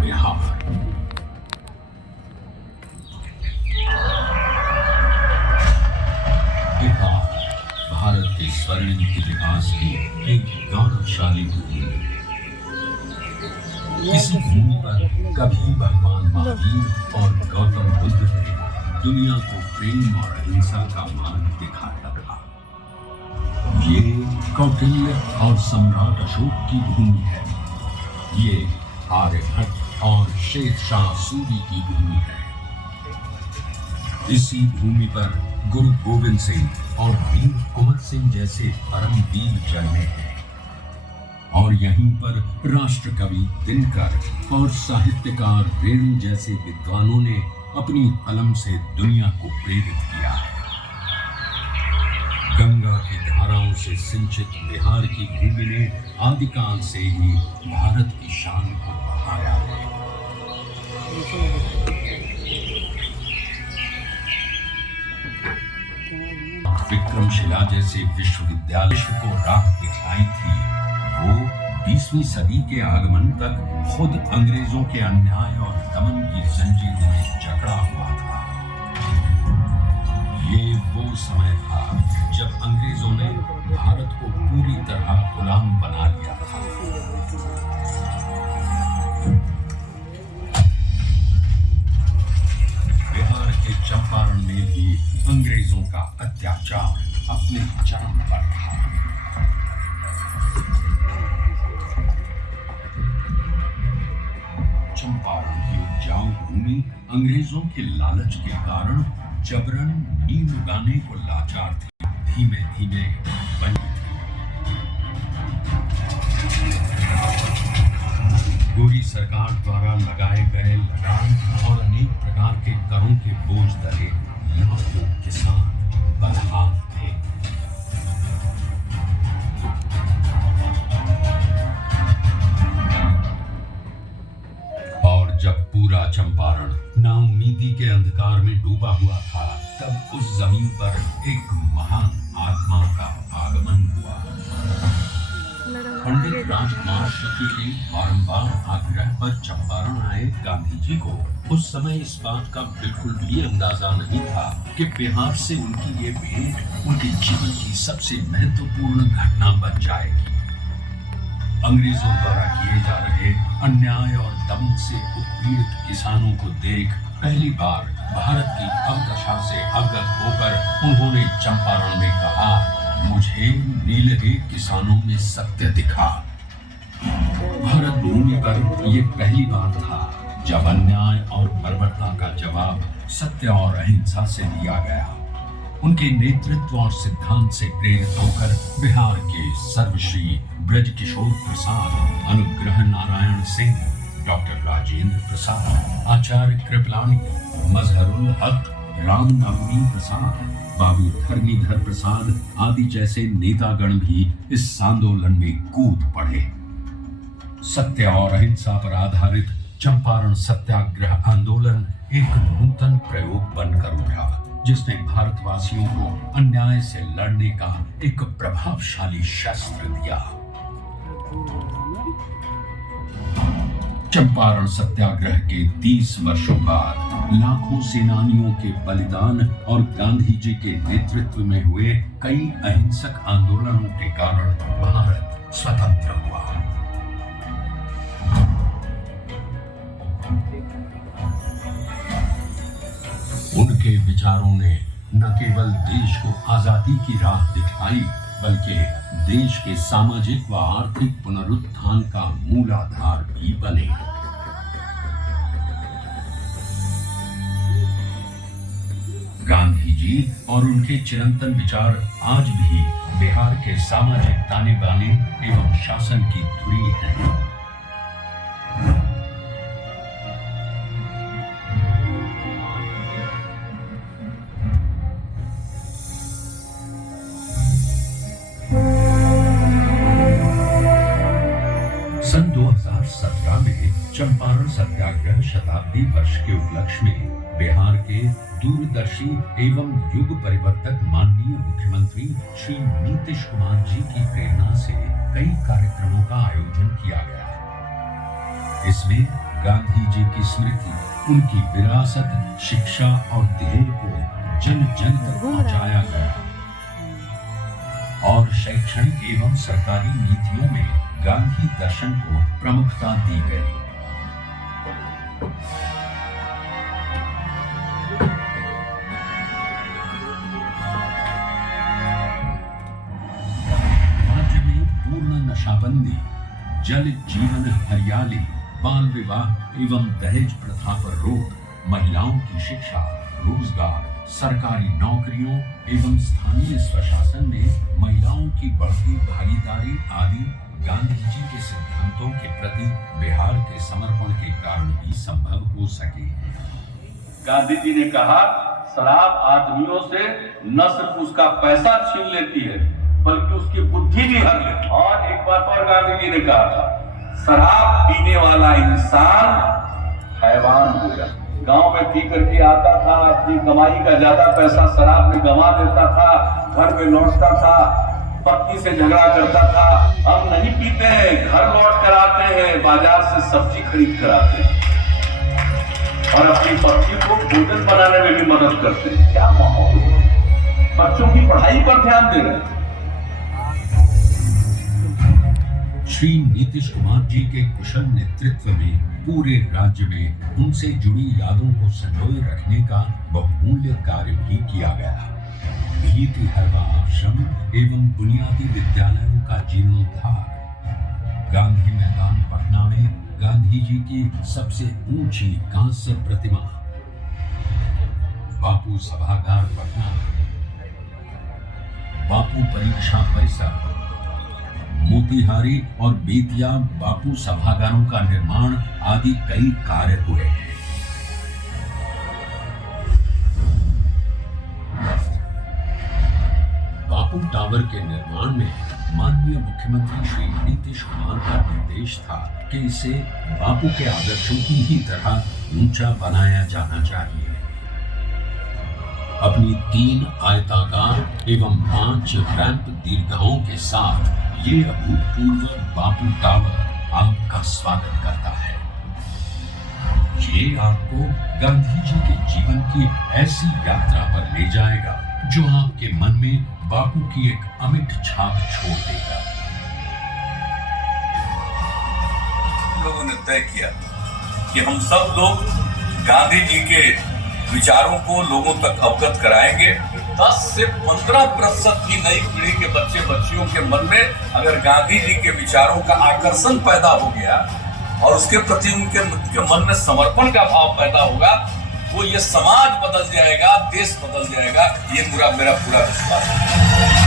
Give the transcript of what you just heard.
बिहार। बिहार भारत के स्वर्णिम इतिहास की एक गौरवशाली भूमि है। इसी भूमि पर कभी भगवान महावीर और गौतम बुद्ध ने दुनिया को प्रेम और अहिंसा का मार्ग दिखाया था। ये कौटिल्य और सम्राट अशोक की भूमि है। ये आर्यभट्ट और शेर शाह सूरी की भूमि है। इसी भूमि पर गुरु गोविंद सिंह और वीर कुंवर सिंह जैसे परम वीर जन्मे हैं। और यहीं पर राष्ट्र कवि दिनकर और साहित्यकार रेणु जैसे विद्वानों ने अपनी कलम से दुनिया को प्रेरित किया है। गंगा की धाराओं से सिंचित बिहार की भूमि ने आदिकाल से ही भारत की शान को बढ़ाया है। विक्रमशिला जैसे विश्वविद्यालय को राह दिखाई थी, वो 20वीं सदी के आगमन तक खुद अंग्रेजों के अन्याय और दमन की जंजीरों में जकड़ा हुआ था। ये वो समय था जब अंग्रेजों ने भारत को पूरी तरह गुलाम बना लिया था। बिहार के चंपारण में भी अंग्रेजों का अत्याचार अपने चरम पर था। चंपारण की उपजाऊ भूमि अंग्रेजों के लालच के कारण जबरन नींद उगाने को लाचार थी। धीमे धीमे बनी गोरी सरकार द्वारा लगाए गए लगान और अनेक प्रकार के करों के बोझ तले लाखों किसान बदहाल थे। और जब पूरा चंपारण नाउम्मीदी के अंधकार में डूबा हुआ था, तब उस जमीन पर एक महान आत्मा का आगमन हुआ। पंडित राजकुमार शक्ति के बारंबार आग्रह पर चंपारण आए गांधी जी को उस समय इस बात का बिल्कुल भी अंदाजा नहीं था कि बिहार से उनकी ये भेंट उनके जीवन की सबसे महत्वपूर्ण घटना बन जाएगी। अंग्रेजों द्वारा किए जा रहे अन्याय और दमन से उत्पीड़ित किसानों को देख पहली बार भारत की अवदशा से अवगत होकर उन्होंने चंपारण में कहा, मुझे नीलहे किसानों में सत्य दिखा। भारत भूमि पर यह पहली बार था जब अन्याय और बर्बरता का जवाब सत्य और अहिंसा से दिया गया। उनके नेतृत्व और सिद्धांत से प्रेरित होकर बिहार के सर्वश्री ब्रजकिशोर प्रसाद, अनुग्रह नारायण सिंह, डॉक्टर राजेंद्र प्रसाद, आचार्य कृपलानी, मजहरुल हक, रामनवमी प्रसाद, बाबू धर्मीधर प्रसाद आदि जैसे नेतागण भी इस आंदोलन में कूद पड़े। सत्य और अहिंसा पर आधारित चंपारण सत्याग्रह आंदोलन एक नूतन प्रयोग बनकर उभरा, जिसने भारतवासियों को अन्याय से लड़ने का एक प्रभावशाली शस्त्र दिया। चंपारण सत्याग्रह के 30 वर्षों बाद लाखों सेनानियों के बलिदान और गांधी जी के नेतृत्व में हुए कई अहिंसक आंदोलनों के कारण भारत स्वतंत्र हुआ। उनके विचारों ने न केवल देश को आजादी की राह दिखाई, बल्कि देश के सामाजिक व आर्थिक पुनरुत्थान का मूलाधार भी बने। गांधी जी और उनके चिरंतन विचार आज भी बिहार के सामाजिक ताने बाने एवं शासन की धुरी हैं। सन 2017 में चंपारण सत्याग्रह शताब्दी वर्ष के उपलक्ष्य में बिहार के दूरदर्शी एवं युग परिवर्तक माननीय मुख्यमंत्री श्री नीतीश कुमार जी की प्रेरणा से कई कार्यक्रमों का आयोजन किया गया। इसमें गांधी जी की स्मृति, उनकी विरासत, शिक्षा और ध्येय को जन जन तक पहुंचाया गया और शैक्षणिक एवं सरकारी नीतियों में गांधी दर्शन को प्रमुखता दी गई। राज्य में पूर्ण नशाबंदी, जल जीवन हरियाली, बाल विवाह एवं दहेज प्रथा पर रोक, महिलाओं की शिक्षा, रोजगार, सरकारी नौकरियों एवं स्थानीय स्वशासन में महिलाओं की बढ़ती भागीदारी आदि गांधी जी के सिद्धांतों के प्रति बिहार के समर्पण के कारण ही संभव हो सके। गांधी जी ने कहा, शराब आदमियों से न सिर्फ उसका पैसा छीन लेती है बल्कि उसकी बुद्धि भी हर लेती है। और एक बात और गांधी जी ने कहा था, शराब पीने वाला इंसान हैवान हो गया। गांव में पी करके आता था, अपनी कमाई का ज्यादा पैसा शराब में गंवा देता था, घर में लौटता था, पत्नी से झगड़ा करता था। हम नहीं पीते हैं, घर लौट कर आते हैं, बाजार से सब्जी खरीद कर आते हैं और अपनी पत्नी को भोजन बनाने में भी मदद करते हैं। क्या माहौल है, बच्चों की पढ़ाई पर ध्यान दे रहे हैं। श्री नीतीश कुमार जी के कुशल नेतृत्व में पूरे राज्य में उनसे जुड़ी यादों को संजोए रखने का बहुमूल्य कार्य भी किया गया। भीति हरवा आश्रम एवं बुनियादी विद्यालयों का जीर्णोद्धार, गांधी मैदान पटना में गांधी जी की सबसे ऊंची कांस्य प्रतिमा, बापू सभागार पटना, बापू परीक्षा परिसर, मोतिहारी और बेतिया बापू सभागारों का निर्माण आदि कई कार्य हुए हैं। बापू टावर के निर्माण में माननीय मुख्यमंत्री श्री नीतीश कुमार का निर्देश था कि इसे बापू के आदर्शों की ही तरह ऊंचा बनाया जाना चाहिए। अपनी 3 आयताकार एवं 5 रैंप दीर्घाओं के साथ ये अभूतपूर्व बापू टावर आपका स्वागत करता है। ये आपको गांधी जी के जीवन की ऐसी यात्रा पर ले जाएगा जो आपके मन में बापू की एक अमिट छाप छोड़ देगा। लोगों ने तय किया कि हम सब लोग गांधी जी के विचारों को लोगों तक अवगत कराएंगे। 10 से 15% की नई पीढ़ी के बच्चे बच्चियों के मन में अगर गांधी जी के विचारों का आकर्षण पैदा हो गया और उसके प्रति उनके मन में समर्पण का भाव पैदा होगा, वो ये समाज बदल जाएगा, देश बदल जाएगा, ये मेरा पूरा विश्वास है।